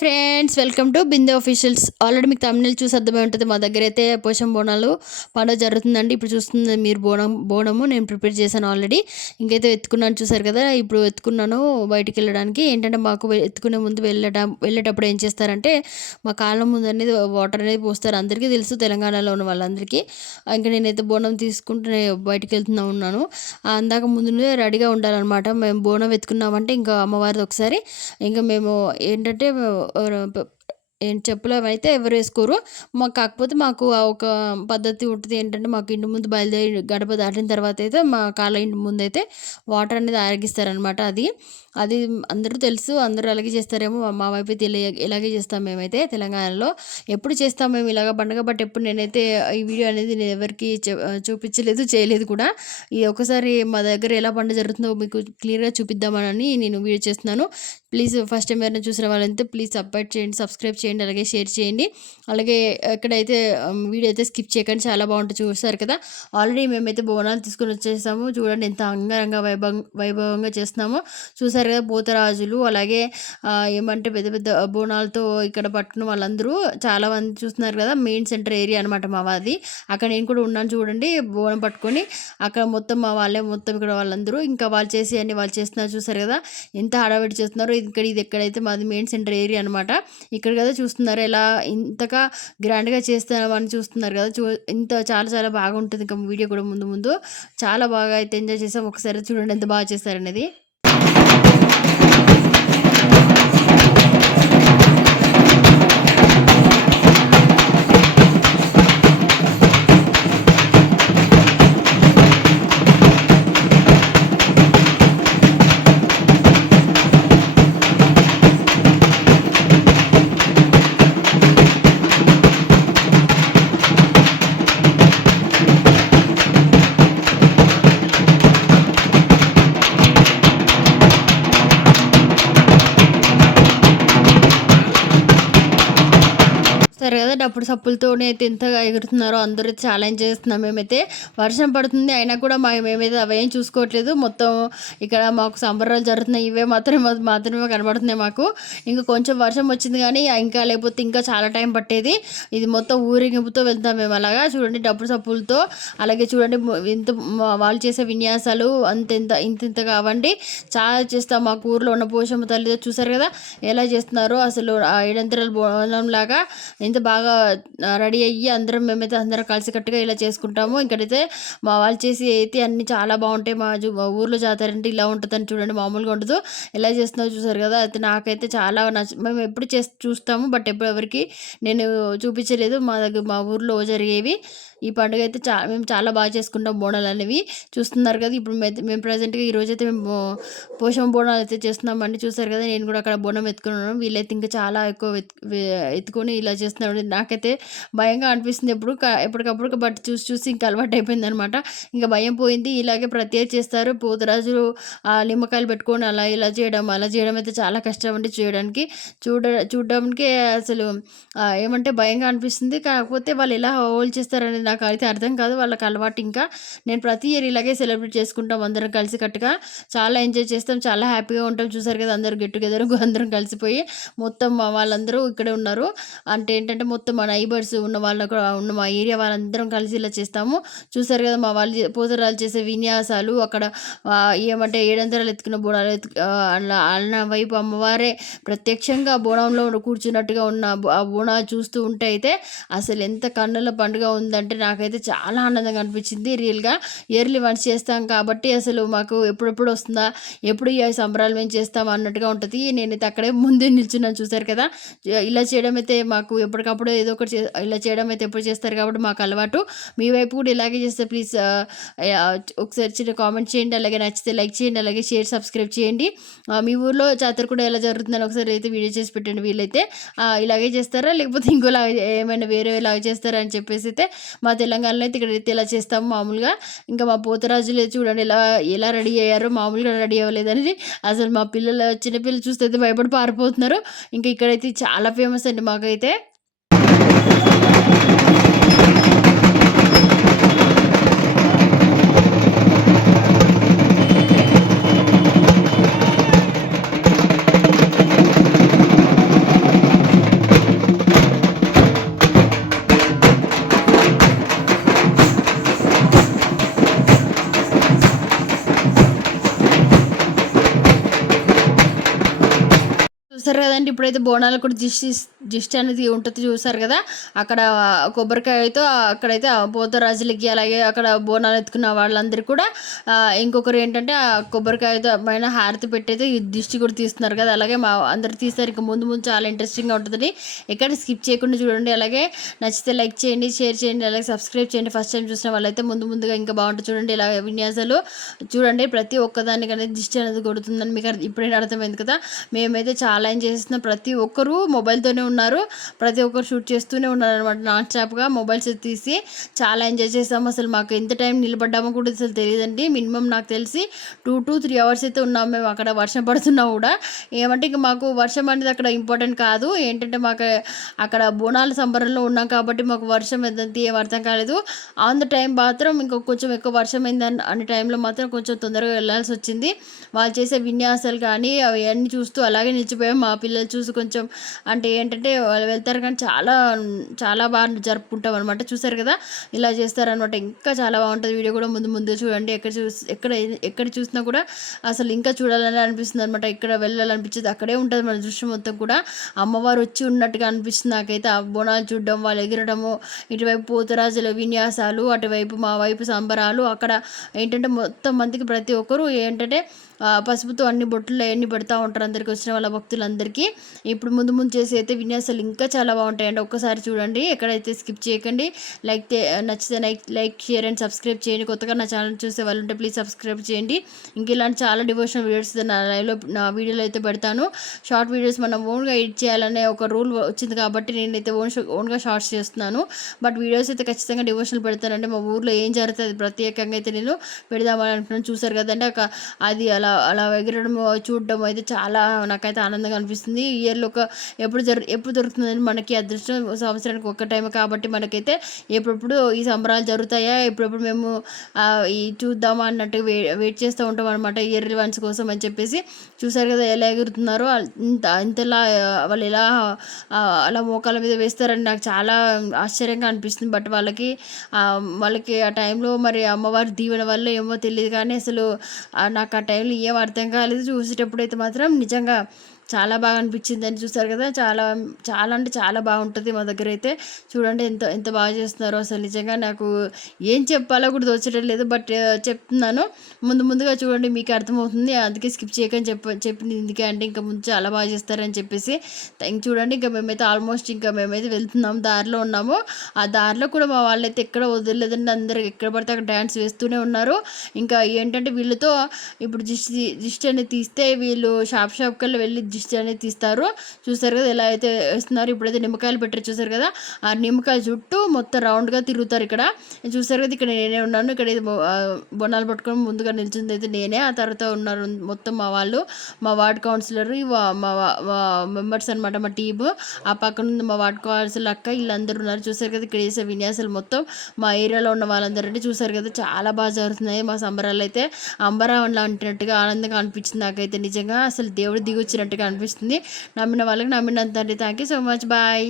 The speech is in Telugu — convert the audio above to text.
ఫ్రెండ్స్ వెల్కమ్ టు బిందే ఆఫీషియల్స్ ఆల్రెడీ మీకు తమిళ చూసి అర్థమై ఉంటుంది. మా దగ్గర అయితే పోషం బోనాలు పండుగ జరుగుతుందండి. ఇప్పుడు చూస్తుంది మీరు బోనం బోనము నేను ప్రిపేర్ చేశాను ఆల్రెడీ ఇంకైతే ఎత్తుకున్నాను చూసారు కదా ఇప్పుడు ఎత్తుకున్నాను బయటికి వెళ్ళడానికి. ఏంటంటే మాకు ఎత్తుకునే ముందు వెళ్ళడం వెళ్ళేటప్పుడు ఏం చేస్తారంటే మా కాళ్ళ ముందు అనేది వాటర్ అనేది పోస్తారు. అందరికీ తెలుసు తెలంగాణలో ఉన్న వాళ్ళందరికీ. ఇంకా నేనైతే బోనం తీసుకుంటూ బయటికి వెళ్తున్నా ఉన్నాను. అందాక ముందు రెడీగా ఉండాలన్నమాట. మేము బోనం ఎత్తుకున్నామంటే ఇంకా అమ్మవారిది ఒకసారి. ఇంకా మేము ఏంటంటే ఆ, ఏం చెప్పులు అవి అయితే ఎవరు వేసుకోరు. మాకు కాకపోతే మాకు ఆ ఒక పద్ధతి ఉంటుంది ఏంటంటే మాకు ఇంటి ముందు బయలుదేరి గడప దాటిన తర్వాత అయితే మా కాళ్ళ ఇంటి ముందు అయితే వాటర్ అనేది ఆరగిస్తారనమాట అది. అది అందరూ తెలుసు అందరూ అలాగే చేస్తారేమో మా వైపు అయితే ఇలా ఇలాగే చేస్తాం మేమైతే తెలంగాణలో. ఎప్పుడు చేస్తాం మేము ఇలాగ పండుగ బట్ ఎప్పుడు నేనైతే ఈ వీడియో అనేది నేను ఎవరికి చూపించలేదు చేయలేదు కూడా. ఈ ఒకసారి మా దగ్గర ఎలా పండుగ జరుగుతుందో మీకు క్లియర్గా చూపిద్దామని నేను వీడియో చేస్తున్నాను. ప్లీజ్ ఫస్ట్ టైం ఎవరైనా చూసిన వాళ్ళంటే ప్లీజ్ సపోర్ట్ చేయండి సబ్స్క్రైబ్ చేయండి. అలాగే షేర్ చేయండి. అలాగే ఎక్కడైతే వీడియో అయితే స్కిప్ చేయకండి చాలా బాగుంటుంది చూస్తారు కదా. ఆల్రెడీ మేమైతే బోనాలు తీసుకొని వచ్చేసాము. చూడండి ఎంత అంగరంగ వైభవం వైభవంగా చేస్తున్నాము. చూసారు కదా పోతరాజులు అలాగే ఏమంటే పెద్ద పెద్ద బోనాలతో ఇక్కడ పట్టుకున్న వాళ్ళందరూ చాలా మంది చూస్తున్నారు కదా మెయిన్ సెంటర్ ఏరియా అనమాట మా వాది అక్కడ నేను కూడా ఉన్నాను చూడండి బోనం పట్టుకొని. అక్కడ మొత్తం మా వాళ్ళే మొత్తం ఇక్కడ వాళ్ళందరూ. ఇంకా వాళ్ళు చేసి అన్ని వాళ్ళు చేస్తున్నారు చూసారు కదా. ఎంత హడావిడి చేస్తున్నారు ఇక్కడ ఇది ఎక్కడైతే మాది మెయిన్ సెంటర్ ఏరియా అనమాట ఇక్కడ కదా చూస్తున్నారు. ఎలా ఇంతగా గ్రాండ్గా చేస్తామని చూస్తున్నారు కదా. చూ ఇంత చాలా చాలా బాగుంటుంది. ఇంకా వీడియో కూడా ముందు ముందు. చాలా బాగా అయితే ఎంజాయ్ చేసాం. ఒకసారి చూడండి ఎంత బాగా చేస్తారనేది అప్పుడు సప్పులతోనే అయితే ఎంతగా ఎగురుతున్నారో అందరూ అయితే చాలా ఎంజాయ్ చేస్తున్నాం మేమైతే. వర్షం పడుతుంది అయినా కూడా మా మేమైతే అవేం చూసుకోవట్లేదు. మొత్తం ఇక్కడ మాకు సంబరాలు జరుగుతున్నాయి. ఇవే మాత్రమే మాత్రమే కనబడుతున్నాయి మాకు. ఇంకా కొంచెం వర్షం వచ్చింది కానీ ఇంకా లేకపోతే ఇంకా చాలా టైం పట్టేది. ఇది మొత్తం ఊరేగింపుతో వెళ్తాం మేము అలాగా. చూడండి డప్పుడు సప్పులతో. అలాగే చూడండి ఇంత వాళ్ళు చేసే విన్యాసాలు అంత ఇంత ఇంత ఇంత కావండి. చాలా చేస్తాం. మాకు ఊర్లో ఉన్న పోషమ్మ తల్లితో చూసారు కదా? ఎలా చేస్తున్నారో అసలు ఆ ఏడంతరాల బోనం లాగా. ఎంత బాగా రెడీ అయ్యి అందరం మేమైతే అందరం కలిసికట్టుగా ఇలా చేసుకుంటాము. ఇక్కడైతే మా వాళ్ళు చేసి అయితే అన్ని చాలా బాగుంటాయి. మా జు- మా ఊర్లో జాతర అంటే ఇలా ఉంటుందని చూడండి మామూలుగా ఉండదు. ఎలా చేస్తున్నావు చూసారు కదా అయితే నాకైతే చాలా నచ్చ మేము ఎప్పుడు చేసి చూస్తాము బట్ ఎప్పుడు ఎవరికి నేను చూపించలేదు. మా దగ్గర మా ఊర్లో జరిగేవి. ఈ పండుగ అయితే చా మేము చాలా బాగా చేసుకుంటాం బోనాలు అనేవి. చూస్తున్నారు కదా ఇప్పుడు మే- మేము ప్రజెంట్గా ఈ రోజైతే మేము బో- బోనాలు అయితే చేస్తున్నామండి. చూసారు కదా నేను కూడా అక్కడ బోనం ఎత్తుకున్నాను వీళ్ళైతే ఇంకా చాలా ఎక్కువ ఎత్తుకొని ఇలా చేస్తున్నాడు నాకైతే భయంగా అనిపిస్తుంది ఎప్పుడు ఎప్పటికప్పుడు బట్ చూసి చూసి ఇంకా అలవాటు అయిపోయింది అనమాట ఇంకా భయం పోయింది. ఇలాగే ప్రత్యేక చేస్తారు. పోతరాజు ఆ నిమ్మకాయలు పెట్టుకొని అలా ఇలా చేయడం అలా చేయడం అయితే చాలా కష్టం అండి చేయడానికి. చూడ చూడడానికి అసలు ఏమంటే భయంగా అనిపిస్తుంది. కాకపోతే వాళ్ళు ఎలా హోల్ చేస్తారనేది నాకు అయితే అర్థం కాదు వాళ్ళకి అలవాటు. ఇంకా నేను ప్రతి ఇయర్ ఇలాగే సెలబ్రేట్ చేసుకుంటాం అందరం కలిసి కట్టుగా చాలా ఎంజాయ్ చేస్తాం చాలా హ్యాపీగా ఉంటాం. చూసారు కదా అందరూ గెట్ టుగెదర్ అందరం కలిసిపోయి మొత్తం మా వాళ్ళందరూ ఇక్కడే ఉన్నారు. అంటే ఏంటంటే మొత్తం మా నైబర్స్ ఉన్న వాళ్ళ కూడా ఉన్న మా ఏరియా వాళ్ళందరం కలిసి ఇలా చేస్తాము. చూసారు కదా మా వాళ్ళు పూజరాలు చేసే విన్యాసాలు అక్కడ ఏమంటే ఏడంతరాలు ఎత్తుకున్న బోనాలు ఎత్తు అలా అన్న వైపు అమ్మవారే ప్రత్యక్షంగా బోనంలో కూర్చున్నట్టుగా ఉన్న ఆ బోనాలు చూస్తూ ఉంటే అయితే అసలు ఎంత కన్నుల పండుగ ఉందంటే నాకైతే చాలా ఆనందంగా అనిపించింది. రియల్గా ఇయర్లీ వన్స్ చేస్తాం కాబట్టి అసలు మాకు ఎప్పుడెప్పుడు వస్తుందా? ఎప్పుడు ఈ సంబరాలు మేము చేస్తాం అన్నట్టుగా ఉంటుంది. నేనైతే అక్కడే ముందే నిల్చున్నాను చూశారు కదా? ఇలా చేయడం అయితే మాకు ఎప్పటికప్పుడు ఏదో ఒకటి ఇలా చేయడం అయితే ఎప్పుడు చేస్తారు కాబట్టి మాకు అలవాటు. మీ వైపు కూడా ఇలాగే చేస్తే ప్లీజ్ ఒకసారి చిన్న కామెంట్ చేయండి. అలాగే నచ్చితే లైక్ చేయండి. అలాగే షేర్ సబ్స్క్రైబ్ చేయండి. మీ ఊర్లో జాతర కూడా ఎలా జరుగుతుందని ఒకసారి అయితే వీడియో చేసి పెట్టండి వీలైతే. ఇలాగే చేస్తారా? లేకపోతే ఇంకోలా ఏమైనా వేరే లాగా చేస్తారా అని చెప్పేసి అయితే మా తెలంగాణలో అయితే ఇక్కడ అయితే ఇలా చేస్తాము మామూలుగా. ఇంకా మా పోతరాజులు చూడండి ఎలా ఎలా రెడీ అయ్యారో మామూలుగా రెడీ అవ్వలేదని అసలు మా పిల్లలు చిన్నపిల్లలు చూస్తే అయితే భయపడి పారిపోతున్నారు. ఇంకా ఇక్కడైతే చాలా ఫేమస్ అండి మాకైతే. చూస్తారు కదండి. ఇప్పుడైతే బోనాలు కూడా తీసి దిష్టి అనేది ఉంటుంది చూసారు కదా? అక్కడ కొబ్బరికాయతో అక్కడైతే పోతరాజులకి అలాగే అక్కడ బోనాలు ఎత్తుకున్న వాళ్ళందరూ కూడా ఇంకొకరు ఏంటంటే ఆ కొబ్బరికాయతో పైన హారతి పెట్టి అయితే దిష్టి కూడా తీస్తున్నారు కదా? అలాగే మా అందరు తీస్తారు. ఇంకా ముందు ముందు చాలా ఇంట్రెస్టింగ్గా ఉంటుందని ఎక్కడ స్కిప్ చేయకుండా చూడండి. అలాగే నచ్చితే లైక్ చేయండి షేర్ చేయండి అలాగే సబ్స్క్రైబ్ చేయండి. ఫస్ట్ టైం చూసిన వాళ్ళైతే ముందు ముందుగా ఇంకా బాగుంటుంది చూడండి. ఇలా విన్యాసాలు చూడండి. ప్రతి ఒక్కదానికి అనేది దిష్టి అనేది కొడుతుందని మీకు ఇప్పుడే అర్థమైంది కదా? మేమైతే చాలా ఏం చేస్తున్నాం. ప్రతి ఒక్కరూ మొబైల్తోనే ఉన్నారు. ప్రతి ఒక్కరు షూట్ చేస్తూనే ఉన్నారు అనమాట నాన్ స్టాప్గా మొబైల్స్ తీసి చాలా ఎంజాయ్ చేసాము అసలు మాకు ఎంత టైం నిలబడ్డామో కూడా అసలు తెలియదండి. మినిమం నాకు తెలిసి టూ టు త్రీ అవర్స్ అయితే ఉన్నాం మేము అక్కడ వర్షం పడుతున్నా కూడా. ఏమంటే ఇంకా మాకు వర్షం అనేది అక్కడ ఇంపార్టెంట్ కాదు. ఏంటంటే మాకు అక్కడ బోనాల సంబరంలో ఉన్నాం కాబట్టి మాకు వర్షం ఏదంతా ఏం అర్థం కాలేదు. ఆన్ ద టైం మాత్రం ఇంకా కొంచెం ఎక్కువ వర్షం అయిందని అనే టైంలో మాత్రం కొంచెం తొందరగా వెళ్ళాల్సి వచ్చింది. వాళ్ళు చేసే విన్యాసాలు కానీ అవన్నీ చూస్తూ అలాగే నిలిచిపోయాం. మా పిల్లలు చూసి కొంచెం అంటే ఏంటంటే వాళ్ళు వెళ్తారు కానీ చాలా చాలా బాగా జరుపుకుంటాం అనమాట చూసారు కదా? ఇలా చేస్తారనమాట ఇంకా చాలా బాగుంటుంది. వీడియో కూడా ముందు ముందు చూడండి. ఎక్కడ చూసి ఎక్కడ ఎక్కడ చూసినా కూడా అసలు ఇంకా చూడాలని అనిపిస్తుంది అనమాట ఇక్కడ వెళ్ళాలనిపించేది. అక్కడే ఉంటుంది మన దృశ్యం మొత్తం కూడా. అమ్మవారు వచ్చి ఉన్నట్టుగా అనిపిస్తుంది నాకైతే. ఆ బోనాలు చూడడం వాళ్ళు ఎగిరడము ఇటువైపు పోతరాజుల విన్యాసాలు అటువైపు మా వైపు సంబరాలు. అక్కడ ఏంటంటే మొత్తం మందికి ప్రతి ఒక్కరు ఏంటంటే పసుపుతో అన్ని బొట్లు అన్ని పెడతా ఉంటారు అందరికి వచ్చిన వాళ్ళ భక్తులందరికీ. ఇప్పుడు ముందు ముందు చేసి అయితే అసలు ఇంకా చాలా బాగుంటాయండి. ఒక్కసారి చూడండి. ఎక్కడైతే స్కిప్ చేయకండి. లైక్ నచ్చితే like like share and subscribe చేయండి. కొత్తగా నా ఛానల్ చూసే వాళ్ళు ఉంటే ప్లీజ్ సబ్స్క్రైబ్ చేయండి. ఇంక ఇలాంటి చాలా డివోషనల్ వీడియోస్ నా లైవ్లో నా వీడియోలో అయితే పెడతాను. షార్ట్ వీడియోస్ మనం ఓన్గా ఎడిట్ చేయాలనే ఒక రూల్ వచ్చింది కాబట్టి నేనైతే ఓన్ ఓన్గా షార్ట్స్ చేస్తున్నాను. బట్ వీడియోస్ అయితే ఖచ్చితంగా డివోషనల్ పెడతానంటే మా ఊర్లో ఏం జరుగుతుంది ప్రత్యేకంగా అయితే నేను పెడదామని అనుకున్నాను చూసారు కదండి. ఒక అది అలా అలా ఎగరడం చూడడం అయితే చాలా నాకైతే ఆనందంగా అనిపిస్తుంది. ఇయర్లో ఒక ఎప్పుడు జరు ఎప్పుడు దొరుకుతుందని మనకి అదృష్టం సంవత్సరానికి ఒక్క టైం కాబట్టి మనకైతే ఎప్పుడప్పుడు ఈ సంబరాలు జరుగుతాయా? ఎప్పుడప్పుడు మేము ఈ చూద్దామా అన్నట్టు వే వెయిట్ చేస్తూ ఉంటాం అనమాట ఇయర్లీ వన్స్ కోసం అని చెప్పేసి. చూసారు కదా ఎలా ఎగురుతున్నారో ఇంత ఇంతలా వాళ్ళు ఎలా అలా మోకాల మీద వేస్తారని నాకు చాలా ఆశ్చర్యంగా అనిపిస్తుంది. బట్ వాళ్ళకి వాళ్ళకి ఆ టైంలో మరి అమ్మవారి దీవెన వల్ల ఏమో తెలియదు కానీ అసలు నాకు ఆ టైంలో ఏం అర్థం కాలేదు. చూసేటప్పుడు అయితే మాత్రం నిజంగా చాలా బాగా అనిపించింది అని చూసారు కదా చాలా చాలా అంటే చాలా బాగుంటుంది మా దగ్గర అయితే. చూడండి ఎంత ఎంత బాగా చేస్తున్నారో అసలు. నిజంగా నాకు ఏం చెప్పాలో కూడా తోచడం లేదు. బట్ చెప్తున్నాను. ముందు ముందుగా చూడండి మీకు అర్థమవుతుంది. అందుకే స్కిప్ చేయకని చెప్ప చెప్పింది ఇందుకే అంటే ఇంకా ముందు చాలా బాగా చేస్తారని చెప్పేసి. ఇంక చూడండి. ఇంకా మేమైతే ఆల్మోస్ట్ ఇంకా మేమైతే వెళ్తున్నాం దారిలో ఉన్నాము. ఆ దారిలో కూడా మా వాళ్ళైతే ఎక్కడ వదిలేదండి. అందరూ ఎక్కడ పడితే అక్కడ డ్యాన్స్ వేస్తూనే ఉన్నారు. ఇంకా ఏంటంటే వీళ్ళతో ఇప్పుడు దిష్టి దిష్టి అనేది తీస్తే వీళ్ళు షాప్ షాప్ కల్లా వెళ్ళి దిష్టి అనేది తీస్తారు. చూసారు కదా ఎలా అయితే వేస్తున్నారు ఇప్పుడైతే నిమ్మకాయలు పెట్టారు చూసారు కదా ఆ నిమ్మకాయ చుట్టూ మొత్తం రౌండ్గా తిరుగుతారు ఇక్కడ. చూసారు కదా ఇక్కడ నేనే ఉన్నాను. ఇక్కడ బొనాలు పట్టుకొని ముందుగా నిల్చుంది అయితే నేనే. ఆ తర్వాత ఉన్నారు మొత్తం మా వాళ్ళు మా వార్డ్ కౌన్సిలర్ మా మెంబర్స్ అనమాట మా టీము ఆ పక్కన ఉంది మా వార్డ్ కౌన్సిలర్ అక్క వీళ్ళందరూ ఉన్నారు. చూసారు కదా ఇక్కడ చేసే విన్యాసాలు మొత్తం మా ఏరియాలో ఉన్న వాళ్ళందరూ అంటే చూసారు కదా చాలా బాగా జరుగుతున్నాయి మా సంబరాలు అయితే. అంబరావన్లా అంటున్నట్టుగా ఆనందంగా అనిపించింది నాకైతే నిజంగా. అసలు దేవుడు దిగొచ్చినట్టుగా అనిపిస్తుంది. నమ్మిన వాళ్ళకి నమ్మినంత తండ్రి thank you so much bye